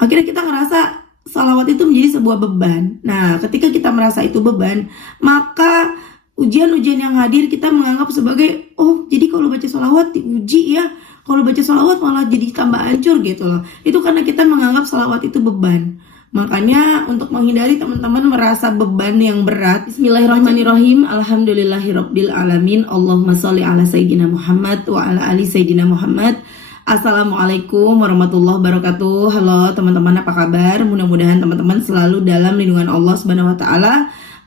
Akhirnya kita ngerasa salawat itu menjadi sebuah beban. Nah, ketika kita merasa itu beban, maka ujian-ujian yang hadir kita menganggap sebagai, oh jadi kalau baca salawat diuji ya, kalau baca salawat malah jadi tambah hancur gitu loh. Itu karena kita menganggap salawat itu beban. Makanya untuk menghindari teman-teman merasa beban yang berat, Bismillahirrahmanirrahim. Alhamdulillahirabbil alamin. Allahumma sholli ala sayyidina Muhammad wa ala ali sayyidina Muhammad. Assalamualaikum warahmatullahi wabarakatuh. Halo teman-teman, apa kabar? Mudah-mudahan teman-teman selalu dalam lindungan Allah Subhanahu wa taala.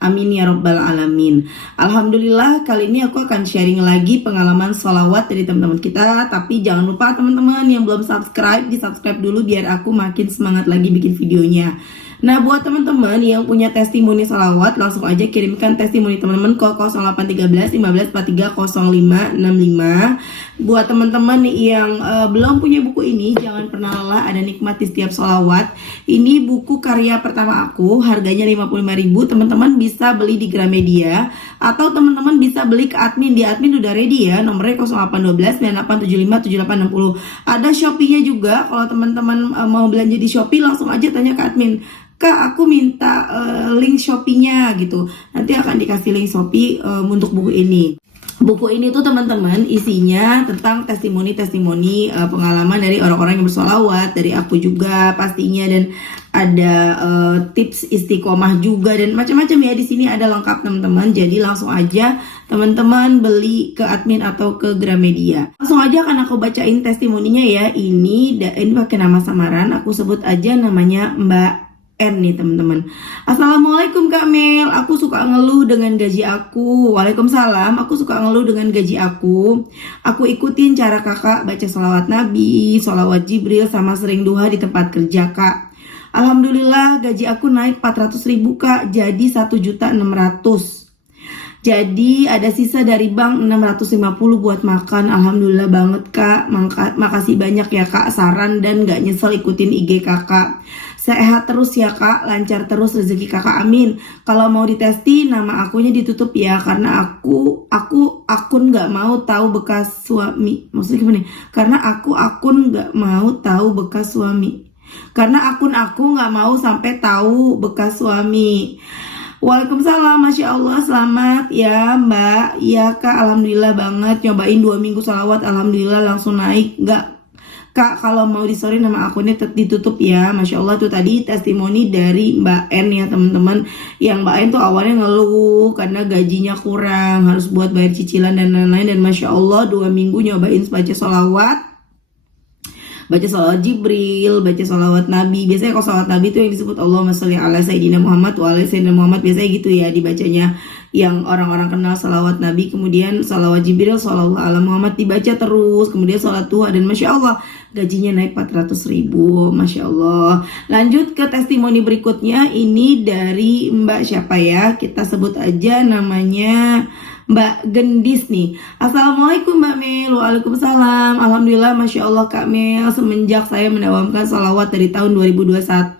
Amin ya rabbal alamin. Alhamdulillah, kali ini aku akan sharing lagi pengalaman sholawat dari teman-teman kita. Tapi jangan lupa teman-teman yang belum subscribe, di subscribe dulu biar aku makin semangat lagi bikin videonya. Nah, buat teman-teman yang punya testimoni sholawat, langsung aja kirimkan testimoni teman-teman ke 0813 15 43 05 65. Buat teman-teman yang belum punya buku ini, jangan pernah lelah, ada nikmat di setiap sholawat. Ini buku karya pertama aku, harganya 55.000. Teman-teman bisa beli di Gramedia, atau teman-teman bisa beli ke admin. Di admin udah ready ya, nomornya 0812 9875 7860. Ada Shopee-nya juga. Kalau teman-teman mau belanja di Shopee, langsung aja tanya ke admin, Kak, aku minta link Shopee-nya gitu. Nanti akan dikasih link Shopee untuk buku ini. Buku ini tuh teman-teman isinya tentang testimoni-testimoni pengalaman dari orang-orang yang bersolawat, dari aku juga pastinya, dan ada tips istiqomah juga dan macam-macam ya. Di sini ada lengkap teman-teman. Jadi langsung aja teman-teman beli ke admin atau ke Gramedia. Langsung aja akan aku bacain testimoninya ya. Ini pakai nama samaran, aku sebut aja namanya Mbak N nih teman-teman. Assalamualaikum Kak Mel, aku suka ngeluh dengan gaji aku. Waalaikumsalam, aku suka ngeluh dengan gaji aku. Aku ikutin cara kakak baca sholawat Nabi, sholawat Jibril, sama sering duha di tempat kerja Kak. Alhamdulillah gaji aku naik 400.000 Kak, jadi 1.600.000. Jadi ada sisa dari bank 650 buat makan. Alhamdulillah banget Kak. Makasih banyak ya Kak saran, dan gak nyesel ikutin IG kakak. Sehat terus ya Kak, lancar terus rezeki kakak, amin. Kalau mau ditesti nama akunya ditutup ya, karena aku akun gak mau tahu bekas suami. Maksudnya gimana? Karena akun gak mau tahu bekas suami. Karena akun aku gak mau sampai tahu bekas suami. Waalaikumsalam, Masya Allah, selamat ya Mbak. Iya Kak, Alhamdulillah banget. Nyobain 2 minggu sholawat, Alhamdulillah langsung naik. Gak Kak, kalau mau di story nama akunnya ditutup ya. Masya Allah, tuh tadi testimoni dari Mbak N ya teman-teman. Yang Mbak N tuh awalnya ngeluh karena gajinya kurang, harus buat bayar cicilan dan lain-lain. Dan Masya Allah 2 minggu nyobain baca sholawat, baca sholawat Jibril, baca sholawat Nabi. Biasanya kalau sholawat Nabi itu yang disebut Allahumma sholli ala sayyidina Muhammad wa ala sayyidina Muhammad. Biasanya gitu ya dibacanya, yang orang-orang kenal sholawat Nabi. Kemudian sholawat Jibril, sholawat ala Muhammad dibaca terus. Kemudian sholat duha, dan Masya Allah gajinya naik 400.000. Masya Allah. Lanjut ke testimoni berikutnya. Ini dari Mbak siapa ya, kita sebut aja namanya Mbak Gendis nih. Assalamualaikum Mbak Mel. Waalaikumsalam. Alhamdulillah, Masya Allah Kak Mel, semenjak saya mendawamkan sholawat dari tahun 2021,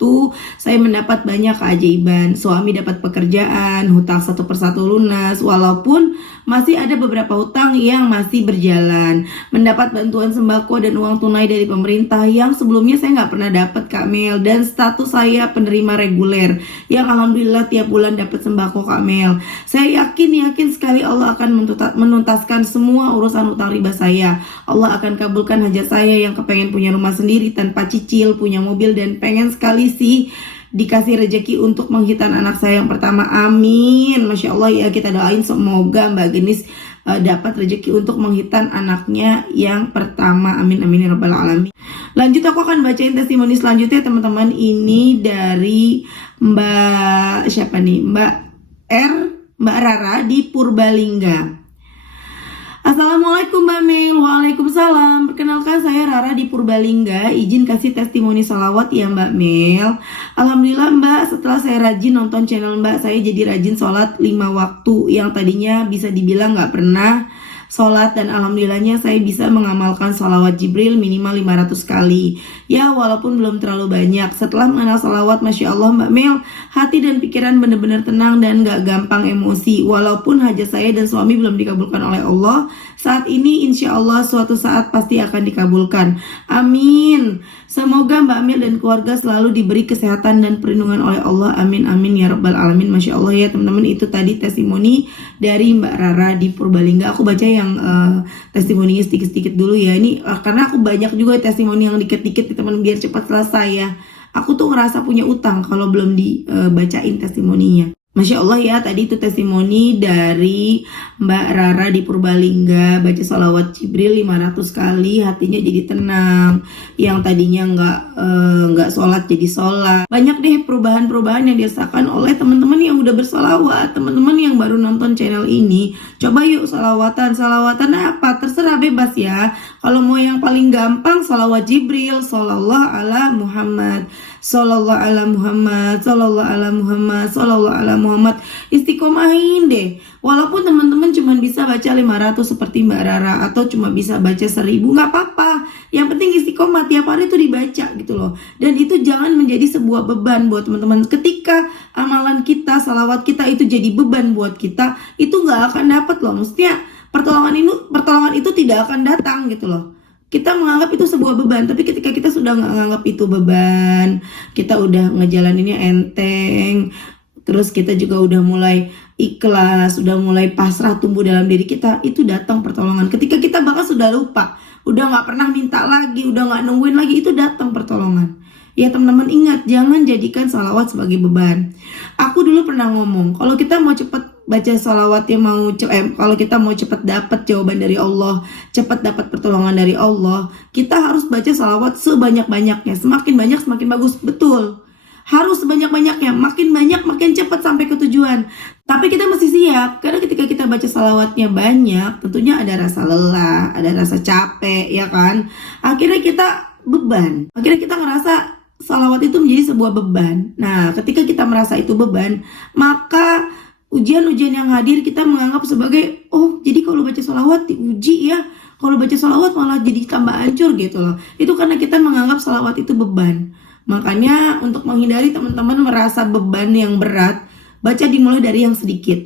saya mendapat banyak keajaiban. Suami dapat pekerjaan, hutang satu persatu lunas, walaupun masih ada beberapa hutang yang masih berjalan. Mendapat bantuan sembako dan uang tunai dari pemerintah yang sebelumnya saya nggak pernah dapat Kak Mel. Dan status saya penerima reguler yang Alhamdulillah tiap bulan dapat sembako Kak Mel. Saya yakin sekali Allah akan menuntaskan semua urusan hutang riba saya. Allah akan kabulkan hajat saya yang kepengen punya rumah sendiri tanpa cicil, punya mobil, dan pengen sekali sih dikasih rezeki untuk menghitan anak saya yang pertama, amin. Masya Allah ya, kita doain semoga Mbak Genis dapat rezeki untuk menghitan anaknya yang pertama, amin amin ya rabbal alamin. Lanjut aku akan bacain testimoni selanjutnya teman-teman. Ini dari Mbak siapa nih, Mbak Rara di Purbalingga. Assalamualaikum Mbak Mel. Waalaikumsalam. Perkenalkan saya Rara di Purbalingga. Izin kasih testimoni sholawat ya Mbak Mel. Alhamdulillah Mbak, setelah saya rajin nonton channel Mbak, saya jadi rajin sholat 5 waktu yang tadinya bisa dibilang gak pernah sholat, dan alhamdulillahnya saya bisa mengamalkan sholawat Jibril minimal 500 kali. Ya walaupun belum terlalu banyak. Setelah mengenal sholawat, Masya Allah Mbak Mel, hati dan pikiran benar-benar tenang dan gak gampang emosi. Walaupun hajat saya dan suami belum dikabulkan oleh Allah, saat ini insya Allah suatu saat pasti akan dikabulkan. Amin. Semoga Mbak Mel dan keluarga selalu diberi kesehatan dan perlindungan oleh Allah. Amin amin ya rabbal alamin. Masya Allah ya teman-teman, itu tadi testimoni dari Mbak Rara di Purbalingga. Aku baca yang testimoninya sedikit-sedikit dulu ya. Ini karena aku banyak juga testimoni yang dikit-dikit teman, biar cepat selesai ya. Aku tuh ngerasa punya utang kalau belum dibacain testimoninya. Masya Allah ya, tadi itu testimoni dari Mbak Rara di Purbalingga, baca sholawat Jibril 500 kali, hatinya jadi tenang. Yang tadinya nggak sholat jadi sholat. Banyak deh perubahan-perubahan yang dirasakan oleh teman-teman yang udah bersolawat. Teman-teman yang baru nonton channel ini, coba yuk salawatan apa? Terserah, bebas ya. Kalau mau yang paling gampang, sholawat Jibril, shollallahu ala Muhammad, shollallahu ala Muhammad, shollallahu ala Muhammad, shollallahu ala Muhammad. Istiqomahin deh. Walaupun teman-teman cuma bisa baca 500 seperti Mbak Rara, atau cuma bisa baca 1000, nggak apa-apa. Yang penting istiqomah, tiap hari itu dibaca gitu loh. Dan itu jangan menjadi sebuah beban buat teman-teman. Ketika amalan kita, salawat kita itu jadi beban buat kita, itu nggak akan dapat loh. Maksudnya pertolongan itu tidak akan datang gitu loh. Kita menganggap itu sebuah beban, tapi ketika kita sudah nggak menganggap itu beban, kita udah ngejalaninnya enteng, terus kita juga udah mulai ikhlas, udah mulai pasrah tumbuh dalam diri kita, itu datang pertolongan. Ketika kita bahkan sudah lupa, udah nggak pernah minta lagi, udah nggak nungguin lagi, itu datang pertolongan. Ya teman-teman, ingat, jangan jadikan sholawat sebagai beban. Aku dulu pernah ngomong, kalau kita mau cepet baca sholawatnya, kalau kita mau cepet dapat jawaban dari Allah, cepet dapat pertolongan dari Allah, kita harus baca sholawat sebanyak-banyaknya. Semakin banyak semakin bagus, betul. Harus sebanyak-banyaknya, makin banyak makin cepat sampai ke tujuan. Tapi kita mesti siap, karena ketika kita baca salawatnya banyak, tentunya ada rasa lelah, ada rasa capek, ya kan? Akhirnya kita beban, akhirnya kita ngerasa salawat itu menjadi sebuah beban. Nah, ketika kita merasa itu beban, maka ujian-ujian yang hadir kita menganggap sebagai, oh jadi kalau baca salawat diuji ya, kalau baca salawat malah jadi tambah hancur gitu loh. Itu karena kita menganggap salawat itu beban. Makanya untuk menghindari teman-teman merasa beban yang berat, baca dimulai dari yang sedikit.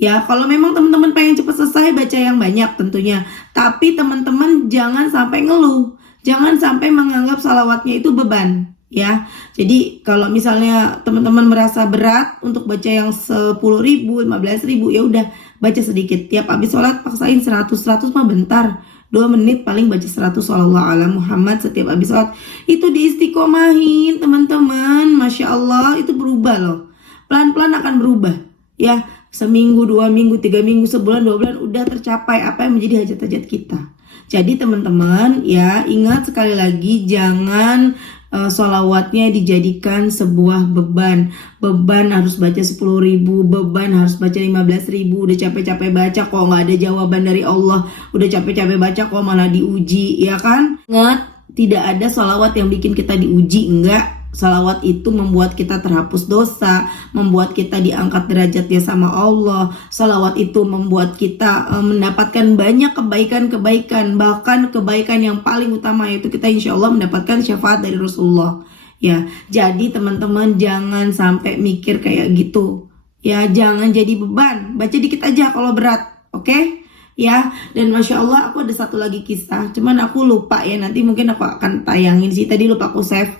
Ya, kalau memang teman-teman pengen cepat selesai, baca yang banyak tentunya. Tapi teman-teman jangan sampai ngeluh, jangan sampai menganggap salawatnya itu beban. Ya, jadi kalau misalnya teman-teman merasa berat untuk baca yang 10.000, 15.000, ya udah baca sedikit. Tiap habis sholat paksain 100 mah bentar. 2 menit paling baca 100 shollallahu ala Muhammad setiap habis sholat. Itu diistiqomahin teman-teman. Masya Allah, itu berubah loh. Pelan-pelan akan berubah. Ya, seminggu, 2 minggu, 3 minggu, sebulan, 2 bulan udah tercapai apa yang menjadi hajat-hajat kita. Jadi teman-teman ya, ingat sekali lagi, jangan sholawatnya dijadikan sebuah beban. Beban harus baca 10.000, beban harus baca 15.000. Udah capek-capek baca kok nggak ada jawaban dari Allah, udah capek-capek baca kok malah diuji, ya kan? Ingat, tidak ada sholawat yang bikin kita diuji, enggak. Salawat itu membuat kita terhapus dosa, membuat kita diangkat derajatnya sama Allah. Salawat itu membuat kita mendapatkan banyak kebaikan-kebaikan, bahkan kebaikan yang paling utama yaitu kita insya Allah mendapatkan syafaat dari Rasulullah. Ya, jadi teman-teman jangan sampai mikir kayak gitu. Ya, jangan jadi beban. Baca dikit aja kalau berat, oke? Ya, dan Masya Allah aku ada satu lagi kisah, cuman aku lupa ya, nanti mungkin aku akan tayangin sih. Tadi lupa aku save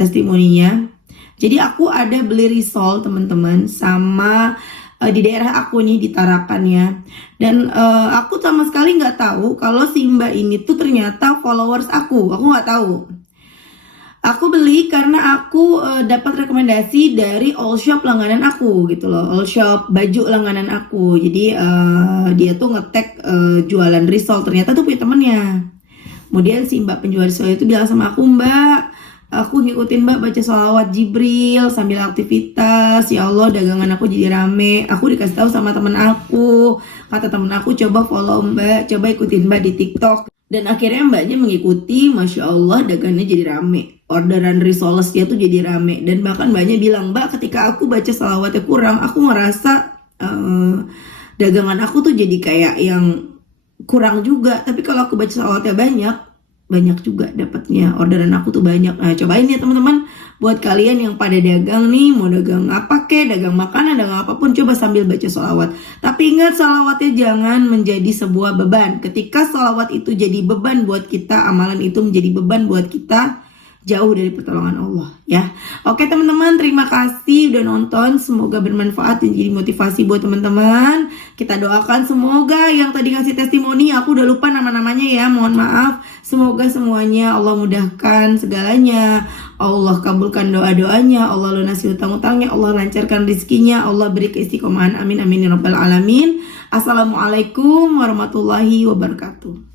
testimoninya. Jadi aku ada beli risol teman-teman sama di daerah aku nih di Tarakan ya. Dan aku sama sekali nggak tahu kalau si Mbak ini tuh ternyata followers aku nggak tahu. Aku beli karena aku dapat rekomendasi dari all shop langganan aku gitu loh, all shop baju langganan aku. Jadi dia tuh nge-tag jualan risol, ternyata tuh punya temennya. Kemudian si Mbak penjual risol itu bilang sama aku, Mbak, aku ngikutin Mbak baca sholawat Jibril sambil aktivitas. Ya Allah, dagangan aku jadi rame. Aku dikasih tahu sama temen aku. Kata temen aku, coba follow Mbak, coba ikutin Mbak di TikTok. Dan akhirnya Mbaknya mengikuti. Masya Allah, dagangannya jadi rame. Orderan risoles dia tuh jadi rame. Dan bahkan Mbaknya bilang, Mbak, ketika aku baca sholawatnya kurang, aku ngerasa dagangan aku tuh jadi kayak yang kurang juga. Tapi kalau aku baca sholawatnya banyak juga dapatnya. Orderan aku tuh banyak. Nah, cobain ya teman-teman. Buat kalian yang pada dagang nih, mau dagang apa kek, dagang makanan, dagang apapun, coba sambil baca sholawat. Tapi ingat, sholawatnya jangan menjadi sebuah beban. Ketika sholawat itu jadi beban buat kita, amalan itu menjadi beban buat kita, jauh dari pertolongan Allah ya. Oke teman-teman, terima kasih udah nonton. Semoga bermanfaat dan jadi motivasi buat teman-teman. Kita doakan semoga yang tadi ngasih testimoni, aku udah lupa nama-namanya ya, mohon maaf. Semoga semuanya Allah mudahkan segalanya, Allah kabulkan doa-doanya, Allah lunasi utang-utangnya, Allah lancarkan rezekinya, Allah beri keistiqomahan, amin amin ya rabbal alamin. Assalamualaikum warahmatullahi wabarakatuh.